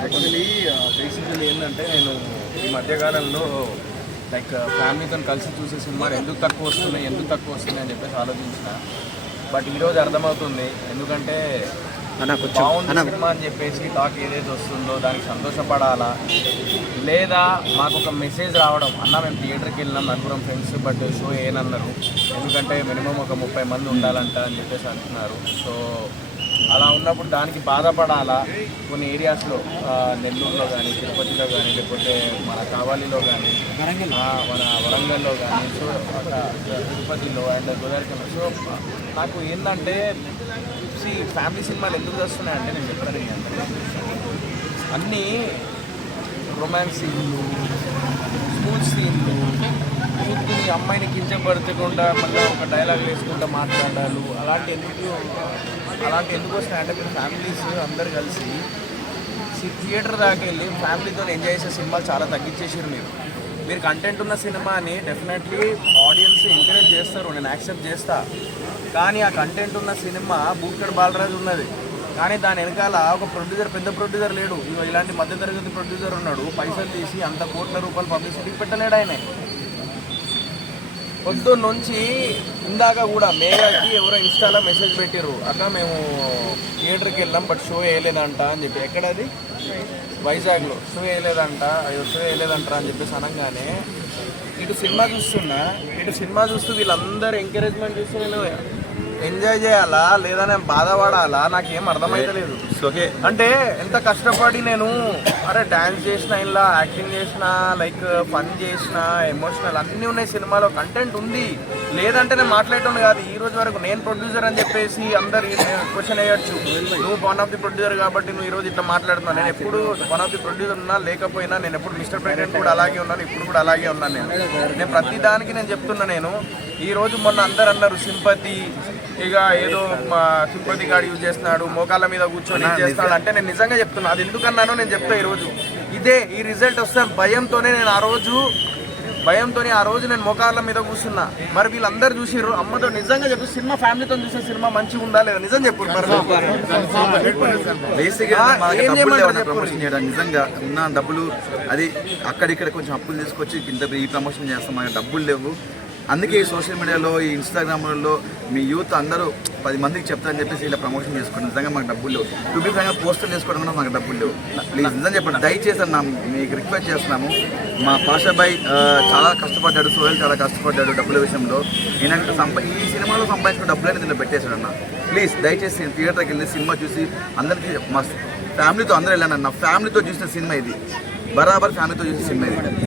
Actually basically ఏంటంటే నేను ఈ మధ్యకాలంలో లైక్ ఫ్యామిలీతో కలిసి చూసే సినిమాలు ఎందుకు తక్కువ వస్తున్నాయి ఎందుకు తక్కువ వస్తున్నాయి అని చెప్పేసి ఆలోచించిన. బట్ ఈరోజు అర్థమవుతుంది. ఎందుకంటే బాగుంది సినిమా అని చెప్పేసి టాక్ ఏదైతే వస్తుందో దానికి సంతోషపడాలా? లేదా మాకు ఒక మెసేజ్ రావడం అన్న మేము థియేటర్కి వెళ్ళినాం నలుగురం ఫ్రెండ్స్ బట్ షో ఏనన్నారు ఎందుకంటే మినిమం ఒక ముప్పై మంది ఉండాలంట అని చెప్పేసి అంటున్నారు. సో అలా ఉన్నప్పుడు దానికి బాధపడాలా? కొన్ని ఏరియాస్లో నెల్లూరులో కానీ తిరుపతిలో కానీ లేకపోతే మన కావాలిలో కానీ మన వరంగల్లో కానీ సో ఒక తిరుపతిలో అండ్ గోదావరిలో. సో నాకు ఏంటంటే సి ఫ్యామిలీ సినిమాలు ఎందుకు వస్తున్నాయంటే నేను చెప్తాను ఏంటంటే అన్నీ రొమాన్స్ సీన్లు స్కూల్ సీన్లు కూతుని అమ్మాయిని కించపరచకుండా మళ్ళీ ఒక డైలాగ్ వేసుకుంటూ మాట్లాడాలు అలాంటి ఎందుకు? అలాంటి ఎందుకు వస్తాయంటే మీరు ఫ్యామిలీస్ అందరు కలిసి సి- థియేటర్ దాకా వెళ్ళి ఫ్యామిలీతో ఎంజాయ్ చేసే సినిమాలు చాలా తగ్గించేసారు మీరు. మీరు కంటెంట్ ఉన్న సినిమాని డెఫినెట్లీ ఆడియన్స్ ఎంకరేజ్ చేస్తారు నేను యాక్సెప్ట్ చేస్తా. కానీ ఆ కంటెంట్ ఉన్న సినిమా బూట్కడ్ బాలరాజు ఉన్నది. కానీ దాని వెనకాల ఒక ప్రొడ్యూసర్ పెద్ద ప్రొడ్యూసర్ లేడు. ఇలాంటి మధ్యతరగతి ప్రొడ్యూసర్ ఉన్నాడు. పైసలు తీసి అంత కోట్ల రూపాయలు పబ్లిసిటీకి పెట్టలేడు ఆయన. పొద్దున్న నుంచి ఇందాక కూడా మేఘాకి ఎవరో ఇన్స్టాలో మెసేజ్ పెట్టారు అక్క మేము థియేటర్కి వెళ్ళాం బట్ షో వేయలేదంట అని చెప్పి. ఎక్కడది? వైజాగ్లో. షో వేయలేదంట అయ్యో షో వేయలేదంటారా అని చెప్పేసి అనగానే ఇటు సినిమా చూస్తున్నా ఇటు సినిమా చూస్తూ వీళ్ళందరూ ఎంకరేజ్మెంట్ చూస్తూ నేను ఎంజాయ్ చేయాలా? లేదా నేను బాధపడాలా? నాకేం అర్థమైతలేదు. ఓకే అంటే ఎంత కష్టపడి నేను అరే డాన్స్ చేసిన ఇలా యాక్టింగ్ చేసిన లైక్ ఫన్ చేసిన ఎమోషనల్ అన్నీ ఉన్నాయి సినిమాలో కంటెంట్ ఉంది. లేదంటే నేను మాట్లాడటం కాదు. ఈ రోజు వరకు నేను ప్రొడ్యూసర్ అని చెప్పేసి అందరు క్వశ్చన్ వేయచ్చు. నువ్వు వన్ ఆఫ్ ది ప్రొడ్యూసర్ కాబట్టి నువ్వు ఈ రోజు ఇట్లా మాట్లాడుతున్నావు. నేను ఎప్పుడు వన్ ఆఫ్ ది ప్రొడ్యూసర్ ఉన్నా లేకపోయినా నేను ఎప్పుడు మిస్టర్ ప్రెసిడెంట్ కూడా అలాగే ఉన్నాను. ఇప్పుడు కూడా అలాగే ఉన్నాను నేను. నేను ప్రతి దానికి నేను చెప్తున్నా నేను. ఈ రోజు మొన్న అందరు అన్నారు సింపతి ఇక ఏదో మా సింపతి గాడు యూజ్ చేస్తున్నాడు మోకాళ్ళ మీద కూర్చొని ఇది చేస్తున్నాడు అంటే నేను నిజంగా చెప్తున్నా అది ఎందుకన్నానో నేను చెప్తా ఈ రోజు ఇదే ఈ రిజల్ట్ వస్తే భయంతోనే నేను ఆ రోజు భయంతోనే ఆ రోజు నేను మోకాళ్ళ మీద కూర్చున్నా. మరి వీళ్ళందరూ చూసిర్రు అమ్మతో నిజంగా చెప్పి సినిమా ఫ్యామిలీతో చూసే సినిమా మంచిగా ఉందా లేదా? నిజం చెప్పు నిజంగా ఉన్న డబ్బులు అది అక్కడిక్కడ కొంచెం అప్పులు తీసుకొచ్చి కింద ఈ ప్రమోషన్ చేస్తాం డబ్బులు లేవు. అందుకే ఈ సోషల్ మీడియాలో ఈ ఇన్స్టాగ్రామ్లలో మీ యూత్ అందరూ పది మందికి చెప్తారని చెప్పేసి ఇలా ప్రమోషన్ చేసుకోండి నిజంగా మాకు డబ్బులు లేవు. టూ ఫ్రంగా పోస్టర్లు చేసుకోవడం కూడా మాకు డబ్బులు లేవు. ప్లీజ్ నిజం చెప్పండి. దయచేసి అన్న మీకు రిక్వెస్ట్ చేస్తున్నాము. మా పాషాబాయ్ చాలా కష్టపడ్డాడు సోహెల్ చాలా కష్టపడ్డాడు డబ్బుల విషయంలో. ఈయన సంపా ఈ సినిమాలో సంపాదించిన డబ్బులు అనేది దీనిలో పెట్టేశాడు అన్న. ప్లీజ్ దయచేసి థియేటర్కి వెళ్ళి సినిమా చూసి అందరికీ మా ఫ్యామిలీతో అందరూ వెళ్ళాను అన్న. ఫ్యామిలీతో చూసిన సినిమా ఇది. బరాబర్ ఫ్యామిలీతో చూసిన సినిమా ఇది.